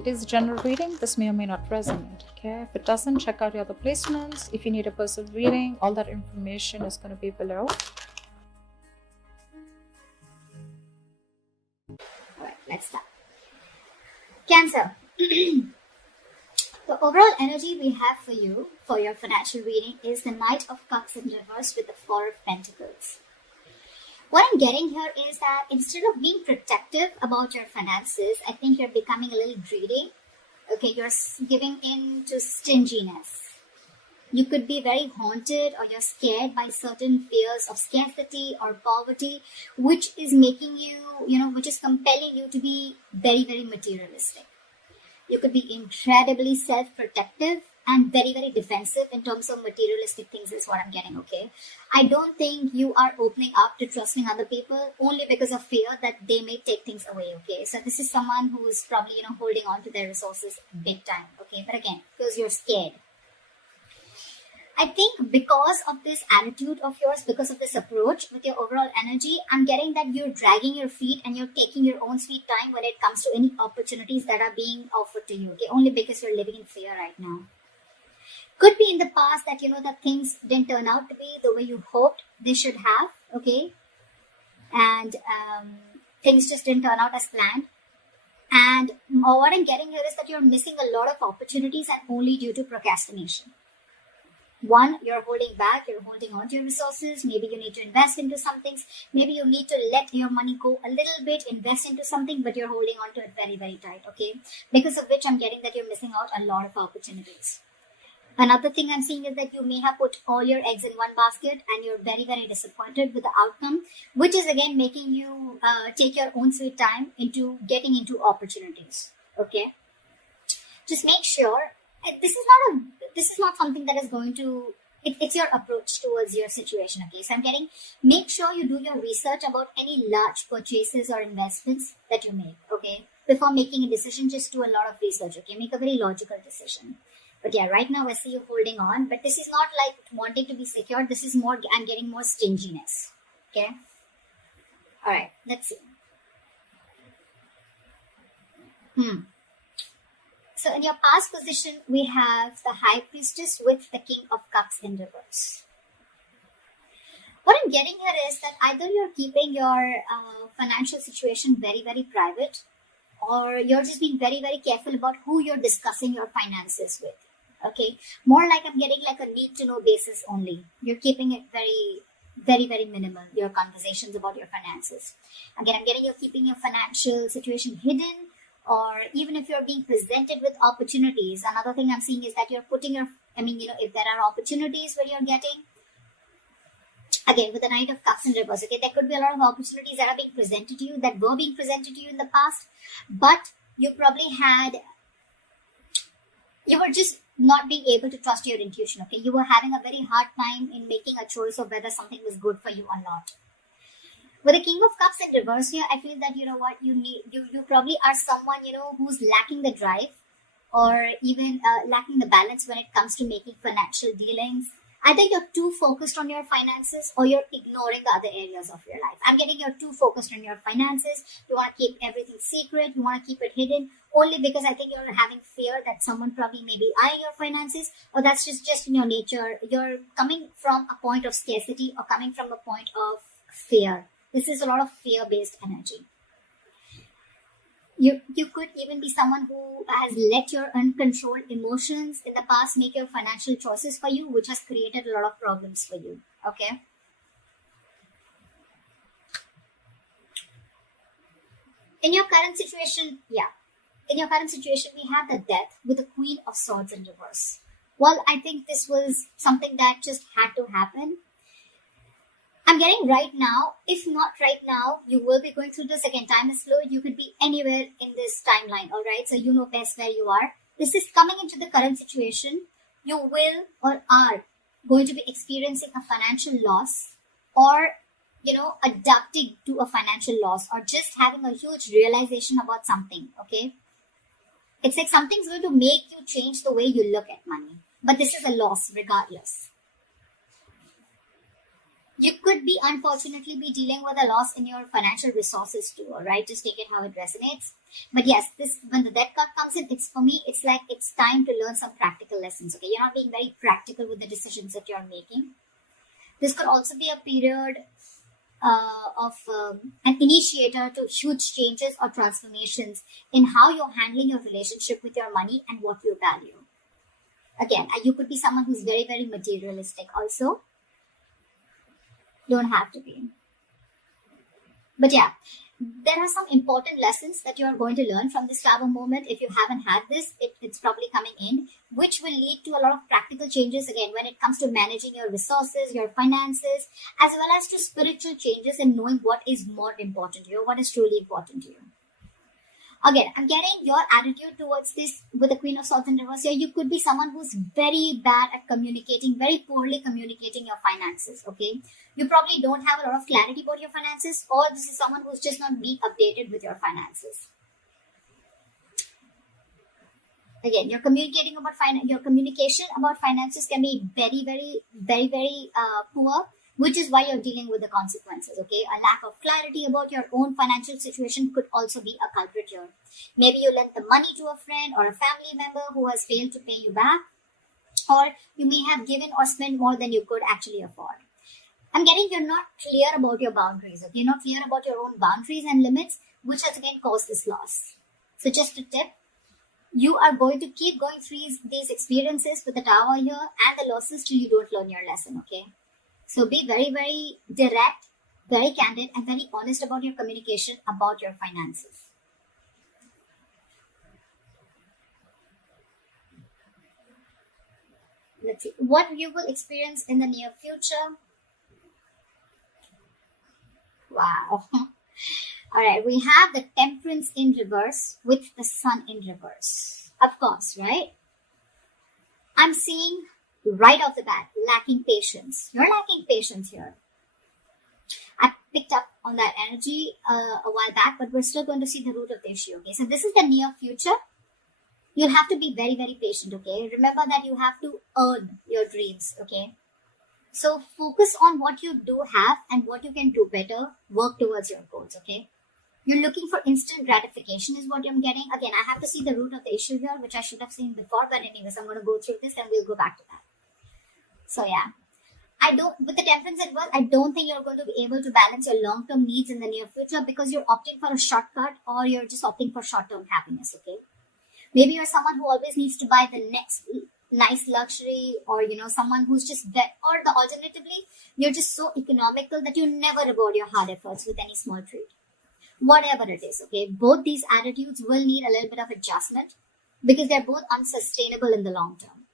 It is a general reading. This may or may not resonate. Okay. If it doesn't, check out your other placements. If you need a personal reading, all that information is going to be below. Alright, let's start. Cancer. The overall energy we have for you, for your financial reading, is the Knight of Cups in reverse with the Four of Pentacles. What I'm getting here is that instead of being protective about your finances, I think you're becoming a little greedy. Okay, you're giving in to stinginess. You could be very haunted or you're scared by certain fears of scarcity or poverty, which is making you, which is compelling you to be very, very materialistic. You could be incredibly self-protective and very, very defensive in terms of materialistic things is what I'm getting, okay? I don't think you are opening up to trusting other people only because of fear that they may take things away, okay? So this is someone who's probably, holding on to their resources big time, okay? But again, because you're scared. I think because of this attitude of yours, because of this approach with your overall energy, I'm getting that you're dragging your feet and you're taking your own sweet time when it comes to any opportunities that are being offered to you, okay? Only because you're living in fear right now. Could be in the past that, that things didn't turn out to be the way you hoped they should have, okay? And things just didn't turn out as planned. And what I'm getting here is that you're missing a lot of opportunities and only due to procrastination. One, you're holding back, you're holding on to your resources. Maybe you need to invest into some things. Maybe you need to let your money go a little bit, invest into something, but you're holding on to it very, very tight, okay? Because of which I'm getting that you're missing out a lot of opportunities. Another thing I'm seeing is that you may have put all your eggs in one basket and you're very, very disappointed with the outcome, which is again making you take your own sweet time into getting into opportunities, okay? Just make sure this is not something that is going to, it's your approach towards your situation, okay? So I'm getting, make sure you do your research about any large purchases or investments that you make, okay? Before making a decision, just do a lot of research, okay? Make a very logical decision. But yeah, right now I see you holding on, but this is not like wanting to be secure. This is more, I'm getting more stinginess, okay? All right, let's see. So in your past position, we have the High Priestess with the King of Cups in reverse. What I'm getting here is that either you're keeping your financial situation very, very private, or you're just being very, very careful about who you're discussing your finances with. Okay, more like I'm getting like a need to know basis only. You're keeping it very, very, very minimal, your conversations about your finances. Again, I'm getting you're keeping your financial situation hidden, or even if you're being presented with opportunities. Another thing I'm seeing is that you're putting your, if there are opportunities where you're getting, again, with the Knight of Cups in reverse, okay, there could be a lot of opportunities that are being presented to you, that were being presented to you in the past, but you probably you were just not being able to trust your intuition, okay? You were having a very hard time in making a choice of whether something was good for you or not. With the King of Cups in reverse here, I feel that, you probably are someone, who's lacking the drive or even lacking the balance when it comes to making financial dealings. Either you're too focused on your finances or you're ignoring the other areas of your life. I'm getting you're too focused on your finances. You want to keep everything secret. You want to keep it hidden only because I think you're having fear that someone probably may be eyeing your finances, or that's just in your nature. You're coming from a point of scarcity or coming from a point of fear. This is a lot of fear-based energy. You could even be someone who has let your uncontrolled emotions in the past make your financial choices for you, which has created a lot of problems for you, okay? In your current situation, we have the Death with the Queen of Swords in reverse. Well, I think this was something that just had to happen. I'm getting right now, if not right now, you will be going through this. Again, time is fluid. You could be anywhere in this timeline, all right? So you know best where you are. This is coming into the current situation. You will or are going to be experiencing a financial loss, or, adapting to a financial loss, or just having a huge realization about something, okay? It's like something's going to make you change the way you look at money. But this is a loss regardless. You could be, unfortunately, be dealing with a loss in your financial resources too, all right? Just take it how it resonates. But yes, this when the death card comes in, it's for me, it's like it's time to learn some practical lessons, okay? You're not being very practical with the decisions that you're making. This could also be a period of an initiator to huge changes or transformations in how you're handling your relationship with your money and what you value. Again, you could be someone who's very, very materialistic also. Don't have to be. But yeah, there are some important lessons that you're going to learn from this travel moment. If you haven't had this, it's probably coming in, which will lead to a lot of practical changes again when it comes to managing your resources, your finances, as well as to spiritual changes and knowing what is more important to you, what is truly important to you. Again, I'm getting your attitude towards this with the Queen of Swords in reverse here. You could be someone who's very bad at communicating, very poorly communicating your finances, okay? You probably don't have a lot of clarity about your finances, or this is someone who's just not being updated with your finances. Again, your communication about finances can be very, very, very, very poor, which is why you're dealing with the consequences, okay? A lack of clarity about your own financial situation could also be a culprit here. Maybe you lent the money to a friend or a family member who has failed to pay you back, or you may have given or spent more than you could actually afford. I'm getting you're not clear about your boundaries, okay? You're not clear about your own boundaries and limits, which has again caused this loss. So just a tip, you are going to keep going through these experiences with the Tower here and the losses till you don't learn your lesson, okay? So be very, very direct, very candid, and very honest about your communication about your finances. Let's see what you will experience in the near future. Wow. All right, we have the Temperance in reverse with the Sun in reverse. Of course, right? I'm seeing right off the bat, lacking patience. You're lacking patience here. I picked up on that energy a while back, but we're still going to see the root of the issue, okay? So this is the near future. You'll have to be very, very patient, okay? Remember that you have to earn your dreams, okay? So focus on what you do have and what you can do better. Work towards your goals, okay? You're looking for instant gratification is what I'm getting. Again, I have to see the root of the issue here, which I should have seen before. But anyways, I'm going to go through this and we'll go back to that. So yeah, with the Temperance at work, I don't think you're going to be able to balance your long-term needs in the near future because you're opting for a shortcut or you're just opting for short-term happiness, okay? Maybe you're someone who always needs to buy the next nice luxury, or someone who's just there, or the alternatively, you're just so economical that you never reward your hard efforts with any small treat. Whatever it is, okay? Both these attitudes will need a little bit of adjustment because they're both unsustainable in the long term.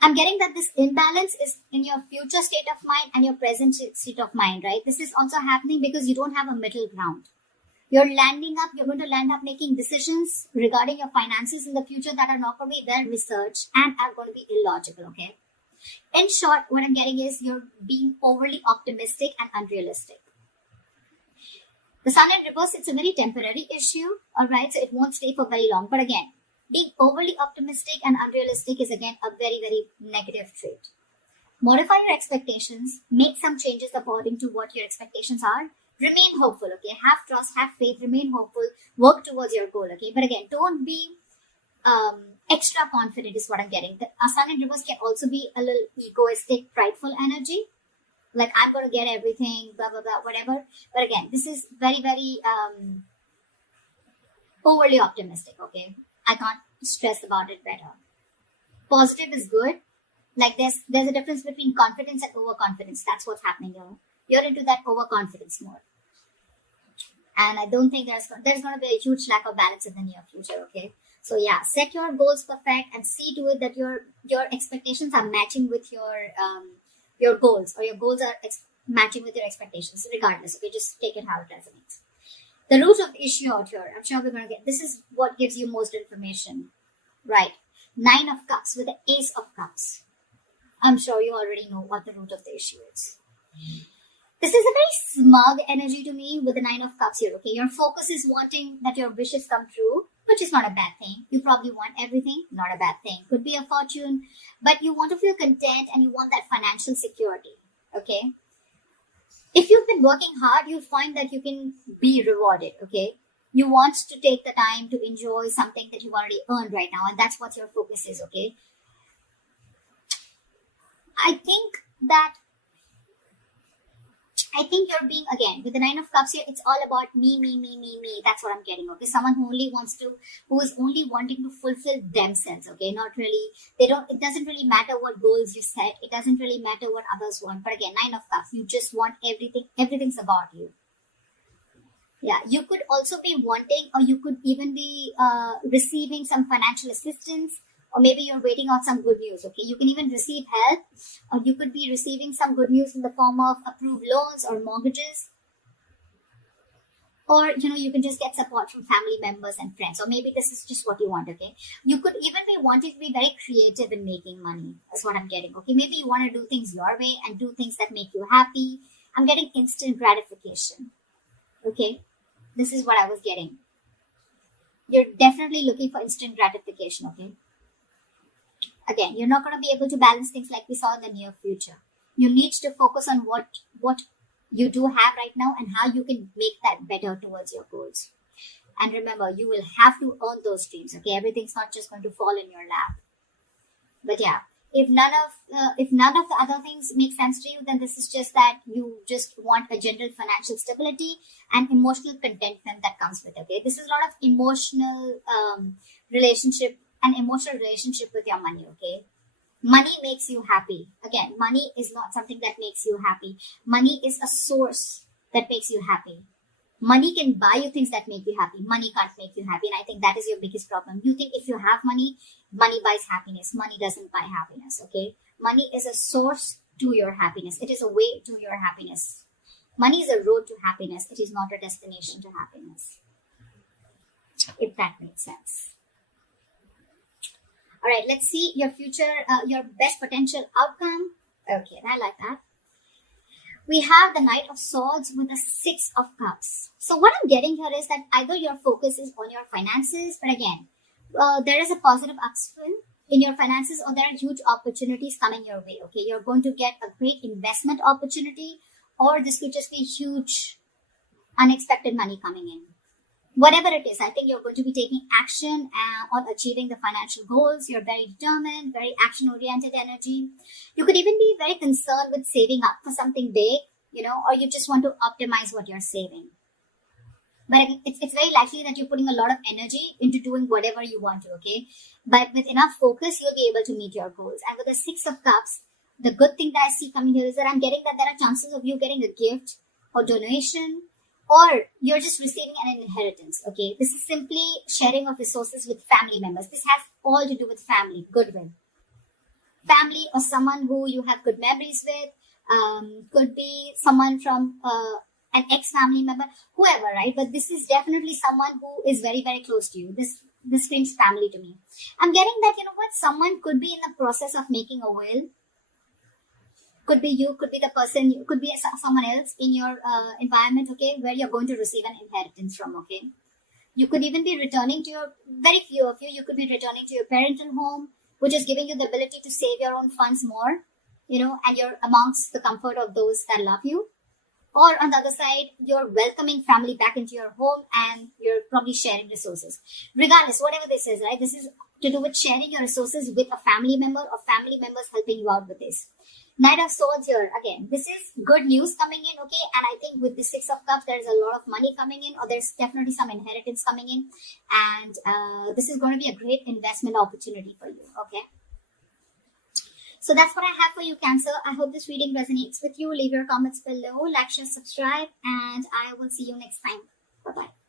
I'm getting that this imbalance is in your future state of mind and your present state of mind, right? This is also happening because you don't have a middle ground. You're going to land up making decisions regarding your finances in the future that are not going to be well researched and are going to be illogical, okay? In short, what I'm getting is you're being overly optimistic and unrealistic. The Sun in reverse, it's a very temporary issue, all right? So it won't stay for very long. But again, being overly optimistic and unrealistic is again a very, very negative trait. Modify your expectations, make some changes according to what your expectations are. Remain hopeful, okay? Have trust, have faith, remain hopeful, work towards your goal, okay? But again, don't be extra confident is what I'm getting. The Sun in reverse can also be a little egoistic, prideful energy. Like, I'm going to get everything, blah, blah, blah, whatever. But again, this is very, very overly optimistic, okay? I can't stress about it better. Positive is good. Like, there's a difference between confidence and overconfidence. That's what's happening here. You're into that overconfidence mode. And I don't think there's going to be a huge lack of balance in the near future, okay? So yeah, set your goals perfect and see to it that your expectations are matching with your goals, or your goals are matching with your expectations, regardless, okay? Just take it how it resonates. The root of the issue out here, I'm sure we're going to get, this is what gives you most information, right? 9 of Cups with the Ace of Cups. I'm sure you already know what the root of the issue is. This is a very smug energy to me with the 9 of Cups here, okay? Your focus is wanting that your wishes come true, but which is not a bad thing. You probably want everything, not a bad thing. Could be a fortune, but you want to feel content and you want that financial security. Okay. If you've been working hard, you'll find that you can be rewarded. Okay. You want to take the time to enjoy something that you've already earned right now, and that's what your focus is. Okay. I think you're being, again, with the Nine of Cups here, it's all about me. That's what I'm getting, okay? Someone who who is only wanting to fulfill themselves, okay? Not really, it doesn't really matter what goals you set. It doesn't really matter what others want. But again, Nine of Cups, you just want everything's about you. Yeah, you could also be wanting, or you could even be receiving some financial assistance, or maybe you're waiting on some good news, okay? You can even receive help, or you could be receiving some good news in the form of approved loans or mortgages. Or, you can just get support from family members and friends. Or maybe this is just what you want, okay? You could even be wanting to be very creative in making money. That's what I'm getting, okay? Maybe you want to do things your way and do things that make you happy. I'm getting instant gratification, okay? This is what I was getting. You're definitely looking for instant gratification, okay? Again, you're not going to be able to balance things like we saw in the near future. You need to focus on what you do have right now and how you can make that better towards your goals. And remember, you will have to earn those dreams, okay? Everything's not just going to fall in your lap. But yeah, if none of the other things make sense to you, then this is just that you just want a general financial stability and emotional contentment that comes with it, okay? This is a lot of emotional relationship with your money, okay? Money makes you happy. Again, money is not something that makes you happy. Money is a source that makes you happy. Money can buy you things that make you happy. Money can't make you happy. And I think that is your biggest problem. You think if you have money, money buys happiness. Money doesn't buy happiness, okay? Money is a source to your happiness. It is a way to your happiness. Money is a road to happiness. It is not a destination to happiness. If that makes sense. All right, let's see your future, your best potential outcome. Okay, I like that. We have the Knight of Swords with the Six of Cups. So what I'm getting here is that either your focus is on your finances, but again, there is a positive upswing in your finances, or there are huge opportunities coming your way, okay? You're going to get a great investment opportunity, or this could just be huge, unexpected money coming in. Whatever it is, I think you're going to be taking action on achieving the financial goals. You're very determined, very action-oriented energy. You could even be very concerned with saving up for something big, or you just want to optimize what you're saving. But it's very likely that you're putting a lot of energy into doing whatever you want to, okay? But with enough focus, you'll be able to meet your goals. And with the Six of Cups, the good thing that I see coming here is that I'm getting that there are chances of you getting a gift or donation, or you're just receiving an inheritance, okay? This is simply sharing of resources with family members. This has all to do with family, goodwill. Family or someone who you have good memories with, could be someone from an ex-family member, whoever, right? But this is definitely someone who is very, very close to you. This screams family to me. I'm getting that, someone could be in the process of making a will. Could be you, could be the person, could be someone else in your environment, okay, where you're going to receive an inheritance from, okay? You could even be returning to very few of you could be returning to your parental home, which is giving you the ability to save your own funds more, and you're amongst the comfort of those that love you. Or on the other side, you're welcoming family back into your home and you're probably sharing resources. Regardless, whatever this is, right? This is to do with sharing your resources with a family member or family members helping you out with this. Knight of Swords here, again, this is good news coming in, okay? And I think with the Six of Cups, there's a lot of money coming in, or there's definitely some inheritance coming in. And this is going to be a great investment opportunity for you, okay? So that's what I have for you, Cancer. I hope this reading resonates with you. Leave your comments below, like, share, subscribe, and I will see you next time. Bye-bye.